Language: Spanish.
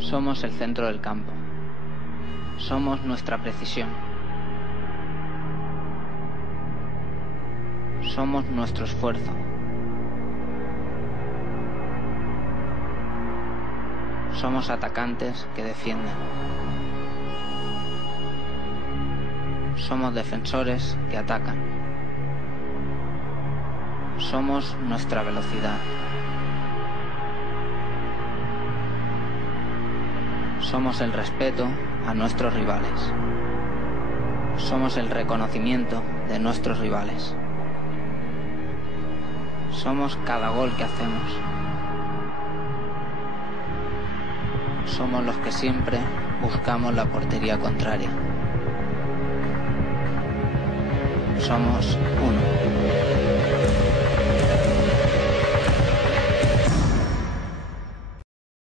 Somos el centro del campo. Somos nuestra precisión. Somos nuestro esfuerzo. Somos atacantes que defienden. Somos defensores que atacan. Somos nuestra velocidad. Somos el respeto a nuestros rivales. Somos el reconocimiento de nuestros rivales. Somos cada gol que hacemos. Somos los que siempre buscamos la portería contraria. Somos uno.